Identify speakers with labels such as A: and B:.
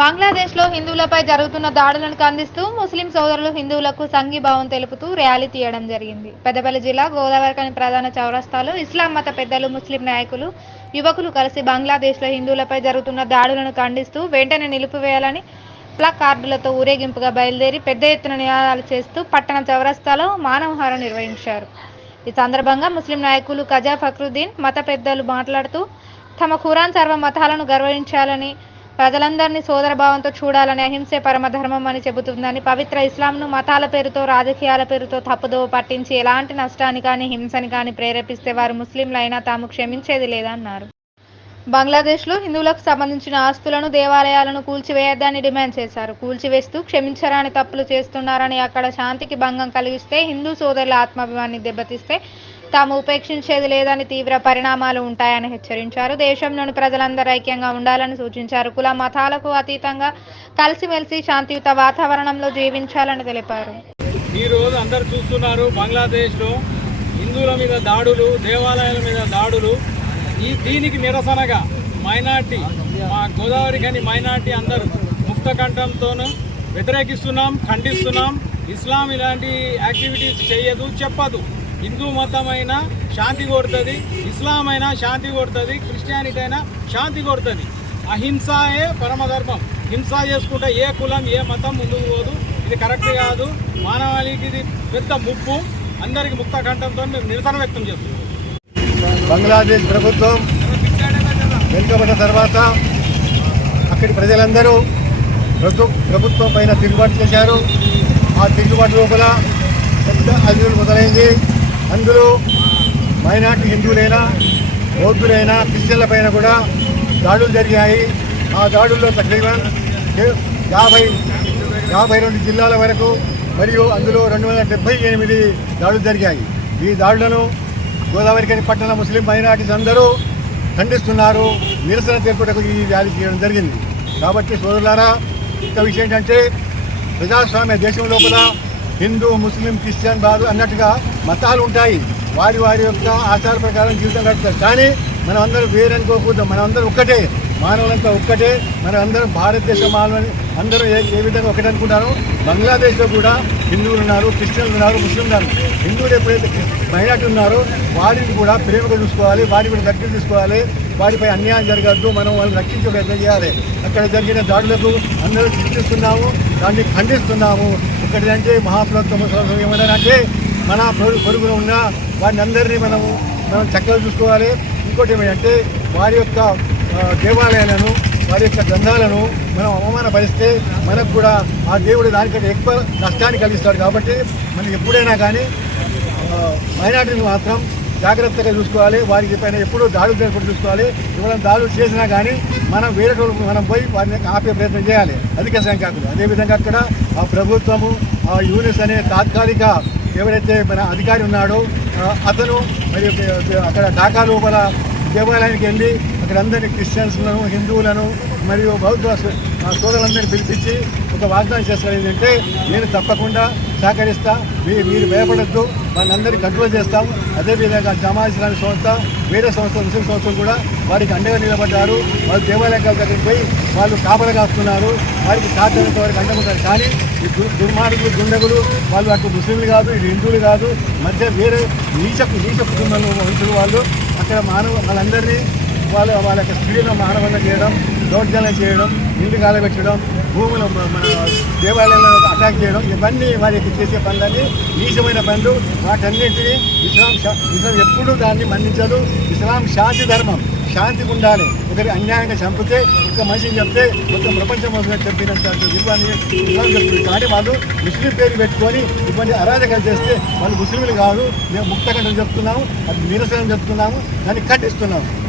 A: బంగ్లాదేశ్లో హిందువులపై జరుగుతున్న దాడులను ఖండిస్తూ ముస్లిం సోదరులు హిందువులకు సంఘీభావం తెలుపుతూ ర్యాలీ తీయడం జరిగింది. పెద్దపల్లి జిల్లా గోదావరికని ప్రధాన చౌరస్తాలో ఇస్లాం మత పెద్దలు ముస్లిం నాయకులు యువకులు కలిసి బంగ్లాదేశ్లో హిందువులపై జరుగుతున్న దాడులను ఖండిస్తూ వెంటనే నిలిపివేయాలని ప్లకార్డులతో ఊరేగింపుగా బయలుదేరి పెద్ద ఎత్తున నినాదాలు చేస్తూ పట్టణ చౌరస్తాలో మానవహారం నిర్వహించారు. ఈ సందర్భంగా ముస్లిం నాయకులు ఖజా ఫక్రుద్దీన్ మత పెద్దలు మాట్లాడుతూ తమ ఖురాన్ సర్వ మతాలను గర్వించాలని ప్రజలందరినీ సోదరభావంతో చూడాలని అహింసే పరమధర్మం అని చెబుతుందని పవిత్ర ఇస్లాంను మతాల పేరుతో రాజకీయాల పేరుతో తప్పుదోవ పట్టించి ఎలాంటి నష్టాన్ని కానీ హింసని కానీ ప్రేరేపిస్తే వారు ముస్లింలైనా తాము క్షమించేది లేదన్నారు. బంగ్లాదేశ్లో హిందువులకు సంబంధించిన ఆస్తులను దేవాలయాలను కూల్చివేయొద్దని డిమాండ్ చేశారు. కూల్చివేస్తూ క్షమించరాని తప్పులు చేస్తున్నారని అక్కడ శాంతికి భంగం కలిగిస్తే హిందూ సోదరుల ఆత్మాభిమాన్ని దెబ్బతీస్తే తాము ఉపేక్షించేది లేదని తీవ్ర పరిణామాలు ఉంటాయని హెచ్చరించారు. దేశంలోని ప్రజలందరూ ఐక్యంగా ఉండాలని సూచించారు. కుల మతాలకు అతీతంగా కలిసిమెలిసి శాంతియుత వాతావరణంలో జీవించాలని తెలిపారు.
B: ఈ రోజు అందరు చూస్తున్నారు బంగ్లాదేశ్లో హిందువుల మీద దాడులు దేవాలయాల మీద దాడులు. ఈ దీనికి నిరసనగా మైనార్టీ మా గోదావరి కానీ మైనార్టీ అందరూ ముక్త కంఠంతోనూ వ్యతిరేకిస్తున్నాం ఖండిస్తున్నాం. ఇస్లాం ఇలాంటి యాక్టివిటీస్ చేయదు చెప్పదు. హిందూ మతమైన శాంతి కొడుతుంది ఇస్లాం అయినా శాంతి కొడుతుంది క్రిస్టియానిటీ అయినా శాంతి కొడుతుంది అహింసయే పరమధర్మం. హింస చేసుకుంటే ఏ కులం ఏ మతం ముందుకు పోదు. ఇది కరెక్ట్ కాదు. మానవాళికి ఇది పెద్ద ముప్పు. అందరికి ముక్త కంఠంతో మేము నిరసన వ్యక్తం చేస్తున్నాం.
C: బంగ్లాదేశ్ ప్రభుత్వం వెనుకబడిన తర్వాత అక్కడి ప్రజలందరూ ప్రభు ప్రభుత్వం పైన తిరుగుబాటు చేశారు. ఆ తిరుగుబాటు లోపల పెద్ద అదులు మొదలైంది. అందులో మైనార్టీ హిందువులైనా బౌద్ధులైనా క్రిస్టియన్లపైన కూడా దాడులు జరిగాయి. ఆ దాడుల్లో తక్రీబన్ యాభై యాభై రెండు జిల్లాల వరకు మరియు అందులో రెండు వందల డెబ్బై ఎనిమిది దాడులు జరిగాయి. ఈ దాడులను గోదావరికని పట్టణ ముస్లిం మైనార్టీస్ అందరూ ఖండిస్తున్నారు. నిరసన తెలుపుటకు ఈ ర్యాలీ చేయడం జరిగింది. కాబట్టి సోదరులారా ఇంత విషయం ఏంటంటే ప్రజాస్వామ్య దేశం లోపల హిందూ ముస్లిం క్రిస్టియన్ బాధ అన్నట్టుగా మతాలు ఉంటాయి. వారి వారి యొక్క ఆచార ప్రకారం జీవితం గడుపుతారు. కానీ మనం అందరం వేరనుకోకూడదు మనం అందరం ఒక్కటే. మానవులంతా ఒక్కటే. మనం అందరం భారతదేశ మానవులు అందరూ ఏ ఏ విధంగా ఒకటే అనుకుంటారు బంగ్లాదేశ్లో కూడా హిందువులు ఉన్నారు క్రిస్టియన్లు ఉన్నారు ముస్లింలు ఉన్నారు. హిందువులు ఎప్పుడైతే మైనార్టీ ఉన్నారో వారిని కూడా ప్రేమగా చూసుకోవాలి వారిని కూడా దగ్గర తీసుకోవాలి. వారిపై అన్యాయం జరగద్దు. మనం వాళ్ళని రక్షించే ప్రయత్నం చేయాలి. అక్కడ జరిగిన దాడులకు అందరూ చూపిస్తున్నాము దాన్ని ఖండిస్తున్నాము. ఒకటి అంటే మహాప్రభుత్వం ఏమైనా అంటే మన పొరుగు పొరుగున ఉన్న వారిని అందరినీ మనము మనం చక్కగా చూసుకోవాలి. ఇంకోటి ఏమంటే వారి యొక్క దేవాలయాలను వారి యొక్క గ్రంథాలను మనం అవమానపరిస్తే మనకు కూడా ఆ దేవుడు దానికంటే ఎక్కువ నష్టాన్ని కలిగిస్తాడు. కాబట్టి మనం ఎప్పుడైనా కానీ మైనార్టీని మాత్రం జాగ్రత్తగా చూసుకోవాలి. వారికి పైన ఎప్పుడూ దాడులు జరగకుండా చూసుకోవాలి. ఎవరైనా దాడులు చేసినా కానీ మనం వేరే రోజు మనం పోయి వారిని ఆపే ప్రయత్నం చేయాలి. అధిక సంఖ్యాకులు అదేవిధంగా అక్కడ ఆ ప్రభుత్వము ఆ యూనిస్ అనే తాత్కాలిక ఎవరైతే మన అధికారి ఉన్నాడో అతను మరి అక్కడ ఢాకా లోపల దేవాలయానికి వెళ్ళి అక్కడ అందరినీ క్రిస్టియన్స్లను హిందువులను మరియు బౌద్ధ సోదరులందరినీ పిలిపించి ఒక వాగ్దానం చేస్తారు. ఏంటంటే నేను తప్పకుండా సహకరిస్తా మీ మీరు భయపడద్దు వాళ్ళందరినీ కంట్రోల్ చేస్తాం. అదేవిధంగా జమా ఇస్లామీ సంస్థ వేరే సంస్థ ముస్లిం సంస్థలు కూడా వారికి అండగా నిలబడ్డారు. వాళ్ళు దేవాలయాల దగ్గరికి పోయి వాళ్ళు కాపలు కాస్తున్నారు. వారికి సాధ్యమైనంత వారికి అండగుంటారు కానీ ఈ దుర్మార్గులు దుండగులు వాళ్ళు అటు ముస్లింలు కాదు ఇటు హిందువులు కాదు మధ్య వేరే నీచ నీచ కుటుంబంలో మనుషులు వాళ్ళు అక్కడ మానవ వాళ్ళందరినీ వాళ్ళ వాళ్ళ యొక్క స్త్రీలను మానవంగా చేయడం దౌర్జన్యం చేయడం ఇంటి కాలబెట్టడం భూములు మన దేవాలయాలను అటాక్ చేయడం ఇవన్నీ వారికి చేసే పనులని నీచమైన పనులు. వాటన్నింటినీ ఇస్లాం శా- ఇస్లాం ఎప్పుడూ దాన్ని మన్నించదు. ఇస్లాం శాంతి ధర్మం. శాంతి ఉండాలి. ఒకరి అన్యాయంగా చంపితే ఒక మనిషిని చెప్తే మొత్తం ప్రపంచం మొత్తం చెప్పినంత విలువని ఇస్లాం చెప్తుంది. కానీ వాళ్ళు ముస్లిం పేరు పెట్టుకొని ఇటువంటి అరాజకాలు చేస్తే వాళ్ళు ముస్లింలు కాదు. మేము ముక్తకంఠం చెప్తున్నాము అది నిరసనం చెప్తున్నాము దాన్ని ఖండిస్తున్నాము.